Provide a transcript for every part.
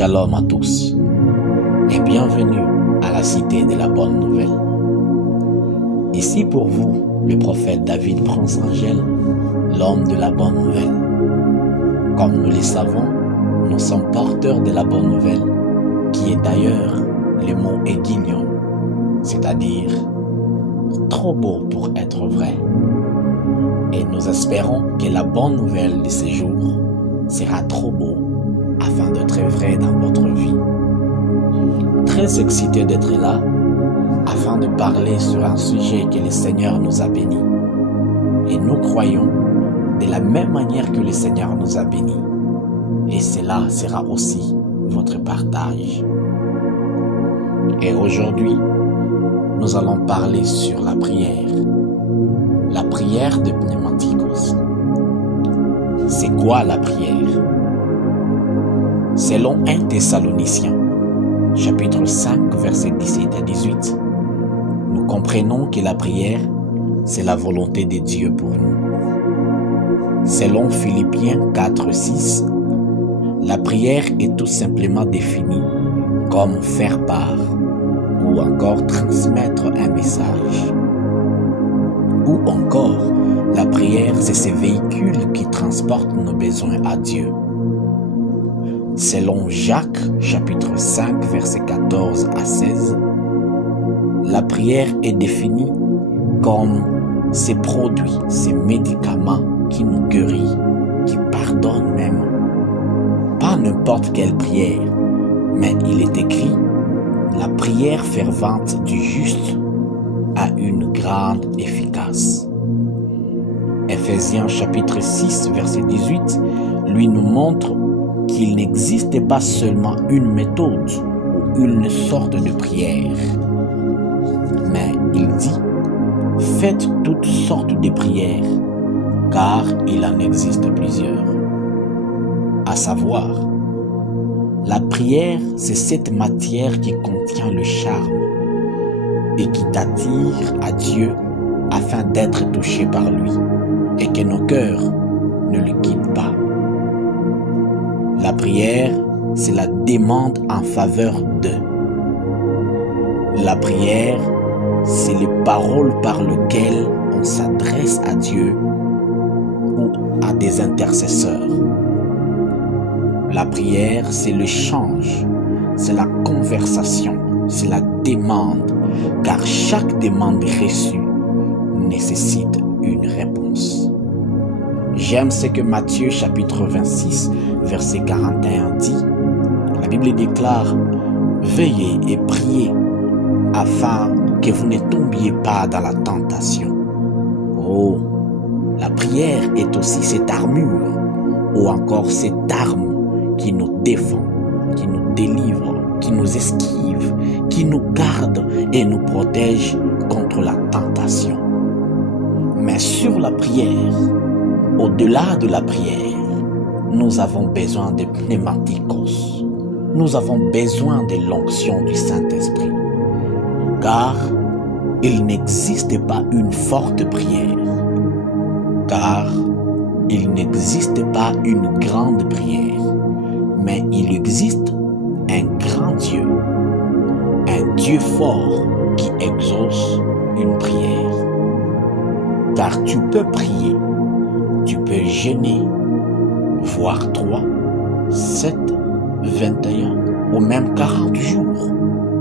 Shalom à tous et bienvenue à la Cité de la Bonne Nouvelle. Ici pour vous, le prophète David Prince-Angel, l'homme de la Bonne Nouvelle. Comme nous le savons, nous sommes porteurs de la Bonne Nouvelle, qui est d'ailleurs le mot Egilion, c'est-à-dire trop beau pour être vrai. Et nous espérons que la bonne nouvelle de ce jour sera trop beau afin d'être vrai dans votre vie. Très excité d'être là afin de parler sur un sujet que le Seigneur nous a bénis. Et nous croyons de la même manière que le Seigneur nous a bénis. Et cela sera aussi votre partage. Et aujourd'hui, nous allons parler sur la prière. La prière de Pneumatikos. C'est quoi la prière? Selon 1 Thessaloniciens, chapitre 5, versets 17 à 18, nous comprenons que la prière, c'est la volonté de Dieu pour nous. Selon Philippiens 4, 6, la prière est tout simplement définie comme faire part ou encore transmettre un message. Ou encore, la prière, c'est ce véhicule qui transporte nos besoins à Dieu. Selon Jacques, chapitre 5, versets 14 à 16, la prière est définie comme ces produits, ces médicaments qui nous guérissent, qui pardonnent même. Pas n'importe quelle prière, mais il est écrit « La prière fervente du juste a une grande efficace ». Ephésiens chapitre 6, verset 18, lui nous montre qu'il n'existe pas seulement une méthode ou une sorte de prière, mais il dit « Faites toutes sortes de prières, car il en existe plusieurs. » À savoir, la prière, c'est cette matière qui contient le charme et qui t'attire à Dieu afin d'être touché par lui et que nos cœurs ne le quittent pas. La prière, c'est la demande en faveur d'eux. La prière, c'est les paroles par lesquelles on s'adresse à Dieu ou à des intercesseurs. La prière, c'est l'échange, c'est la conversation, c'est la demande, car chaque demande reçue nécessite une réponse. J'aime ce que Matthieu chapitre 26, verset 41 dit. La Bible déclare « Veillez et priez afin que vous ne tombiez pas dans la tentation. » Oh, la prière est aussi cette armure ou encore cette arme qui nous défend, qui nous délivre, qui nous esquive, qui nous garde et nous protège contre la tentation. Mais sur la prière, au-delà de la prière, nous avons besoin de pneumatikos. Nous avons besoin de l'onction du Saint-Esprit. Car il n'existe pas une forte prière. Car il n'existe pas une grande prière. Mais il existe un grand Dieu. Un Dieu fort qui exauce une prière. Car tu peux prier, tu peux jeûner, voire 3, 7, 21 ou même 40 jours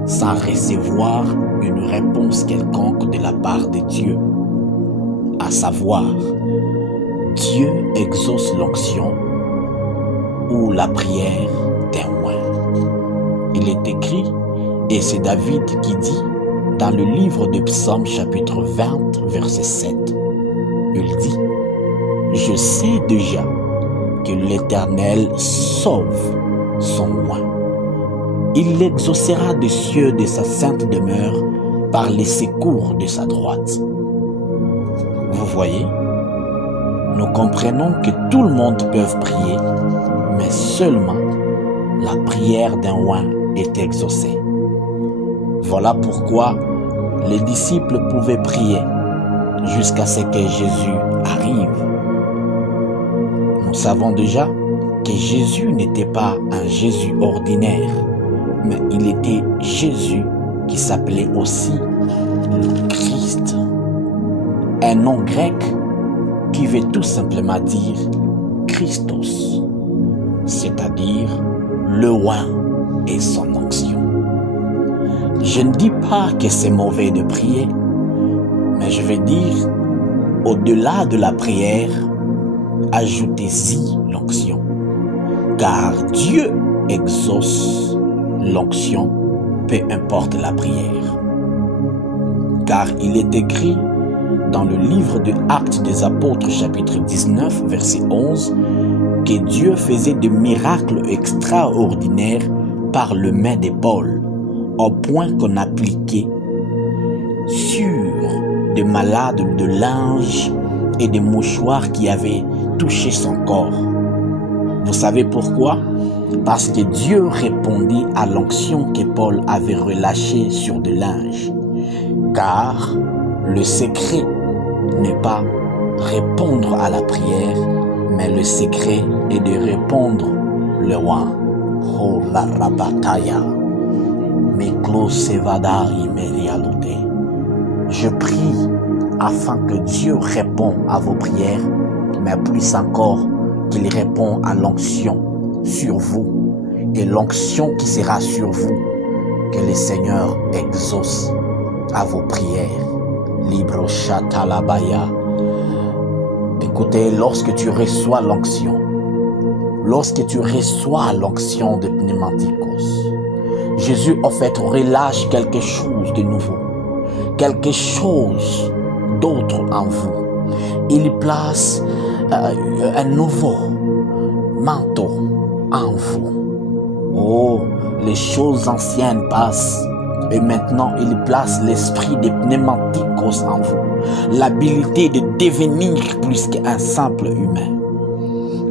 sans recevoir une réponse quelconque de la part de Dieu. À savoir, Dieu exauce l'onction ou la prière témoin. Il est écrit, et c'est David qui dit dans le livre de Psaume chapitre 20, verset 7, il dit « Je sais déjà que l'Éternel sauve son oint. Il l'exaucera des cieux de sa sainte demeure par les secours de sa droite. » Vous voyez, nous comprenons que tout le monde peut prier, mais seulement la prière d'un oint est exaucée. Voilà pourquoi les disciples pouvaient prier jusqu'à ce que Jésus arrive. Nous savons déjà que Jésus n'était pas un Jésus ordinaire, mais il était Jésus qui s'appelait aussi le Christ. Un nom grec qui veut tout simplement dire Christos, c'est-à-dire le roi et son onction. Je ne dis pas que c'est mauvais de prier, mais je vais dire, au-delà de la prière, ajoutez-y l'onction, car Dieu exauce l'onction, peu importe la prière. Car il est écrit dans le livre de Actes des Apôtres, chapitre 19, verset 11, que Dieu faisait des miracles extraordinaires par le main de Paul, au point qu'on appliquait sur des malades de linge et des mouchoirs qui avaient touché son corps. Vous savez pourquoi? Parce que Dieu répondit à l'onction que Paul avait relâchée sur de linge. Car le secret n'est pas répondre à la prière, mais le secret est de répondre le roi. Oh la rabataya, meklo sevada imerialote. Je prie afin que Dieu réponde à vos prières, mais plus encore qu'il répond à l'onction sur vous, et l'onction qui sera sur vous, que le Seigneur exauce à vos prières. Libro Shatalabaya. Écoutez, lorsque tu reçois l'onction de Pneumatikos, Jésus en fait relâche quelque chose de nouveau, quelque chose d'autre en vous. Il place un nouveau manteau en vous. Oh, les choses anciennes passent et maintenant il place l'esprit de Pneumatikos en vous, l'habilité de devenir plus qu'un simple humain.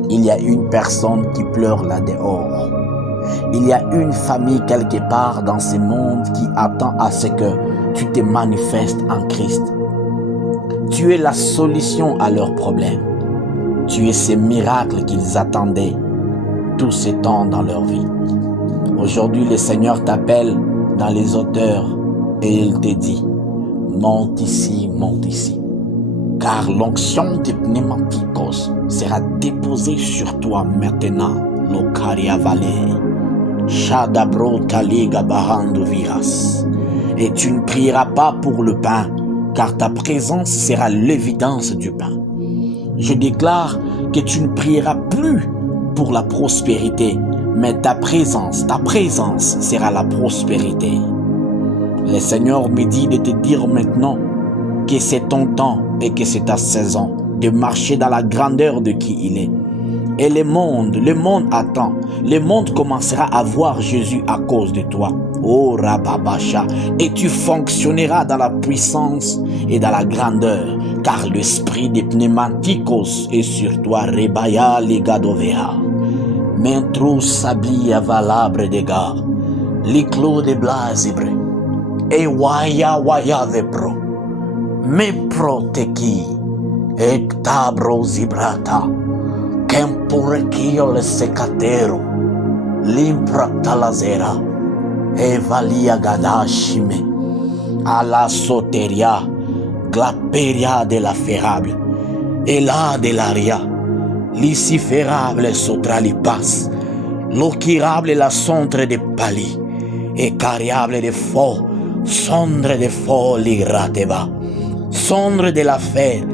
Il y a une personne qui pleure là dehors. Il y a une famille quelque part dans ce monde qui attend à ce que tu te manifestes en Christ. Tu es la solution à leurs problèmes. Tu es ces miracles qu'ils attendaient tout ce temps dans leur vie. Aujourd'hui, le Seigneur t'appelle dans les hauteurs et il te dit, monte ici, car l'onction de Pneumatikos sera déposée sur toi maintenant. Lokaria Valley, Shadabro Taliga Bahando Viras. Et tu ne prieras pas pour le pain, car ta présence sera l'évidence du pain. Je déclare que tu ne prieras plus pour la prospérité, mais ta présence sera la prospérité. Le Seigneur me dit de te dire maintenant que c'est ton temps et que c'est ta saison de marcher dans la grandeur de qui il est. Et le monde attend. Le monde commencera à voir Jésus à cause de toi. Oh Rababasha. Et tu fonctionneras dans la puissance et dans la grandeur, car l'esprit des Pneumatikos est sur toi. Rebaya Ligadovea. Mentru sabia valabre de ga. Liclo de blasibre. E waya vepro. Me proteki. Ectabro zibrata. Kempurekio le secatero. Limprata la zera. E valia gadashime. A la soteria. Glaperia de la ferrable. Et la de l'aria. L'iciférable sotra lipas. L'oquirable la centre de pali. Et cariable de faux. Sondre de faux ligrateva. Sondre de la fer.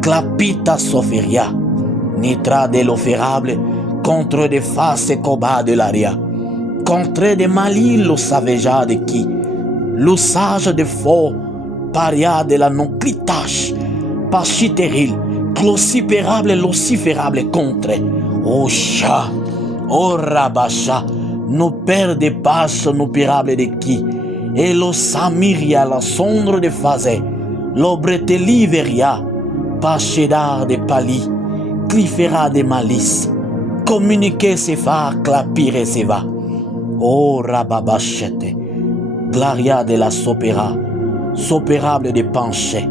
Clapita soferia. Nitra de l'offérable contre des faces combats de l'aria, contre des malins lo saveja de qui, l'usage de faux, paria de la non-clitache, pachiteril, clocipérable, l'ossiférable contre, oh chat, oh rabacha, nous pères de passe, nous pirables de qui, et lo samiria la sondre de phase, l'obreteliveria, pachédar de pali, clifera de malice, communiquer se fa, clapire se va. Oh rababachete, glaria de la sopera, sopérable de penché,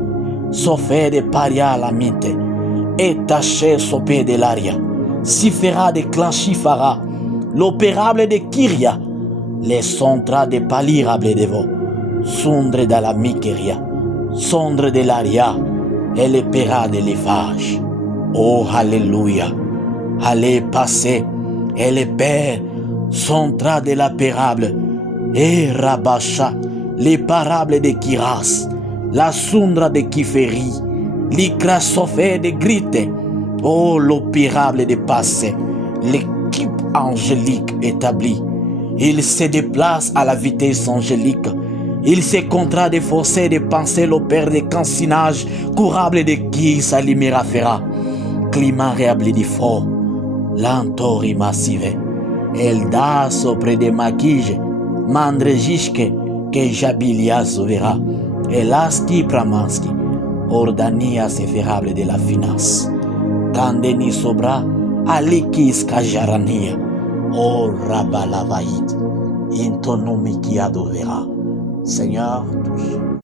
sofé de paria la mite, et taché sopé de l'aria, Sifera de Clanchifara, l'opérable de Kyria, les centras de Palirable de Vo, Sondre de la Mikeria, Sondre de l'Aria, et les péras de l'Éphage. Oh, Alléluia! Allez passer, et les pères, centras de la pérable, et Rabacha, les parables de Kiras, la Sundra de Kiferi, l'Ikrasofé de Grite, oh, l'opérable de Passé, l'équipe angélique établie. Il se déplace à la vitesse angélique. Il se contrat de forcer de penser l'opère de cancinage courable de qui s'alimera fera. Climat réable di fort, l'entori massive. El da sopra de maquige, mandregisque que jabilia sovera. Elaski pramanski, ordania seferable de la finance. Candeni sobra, alikis kajarania. Oh, Rabalavaïd, intonomikiado vera. Seigneur, touche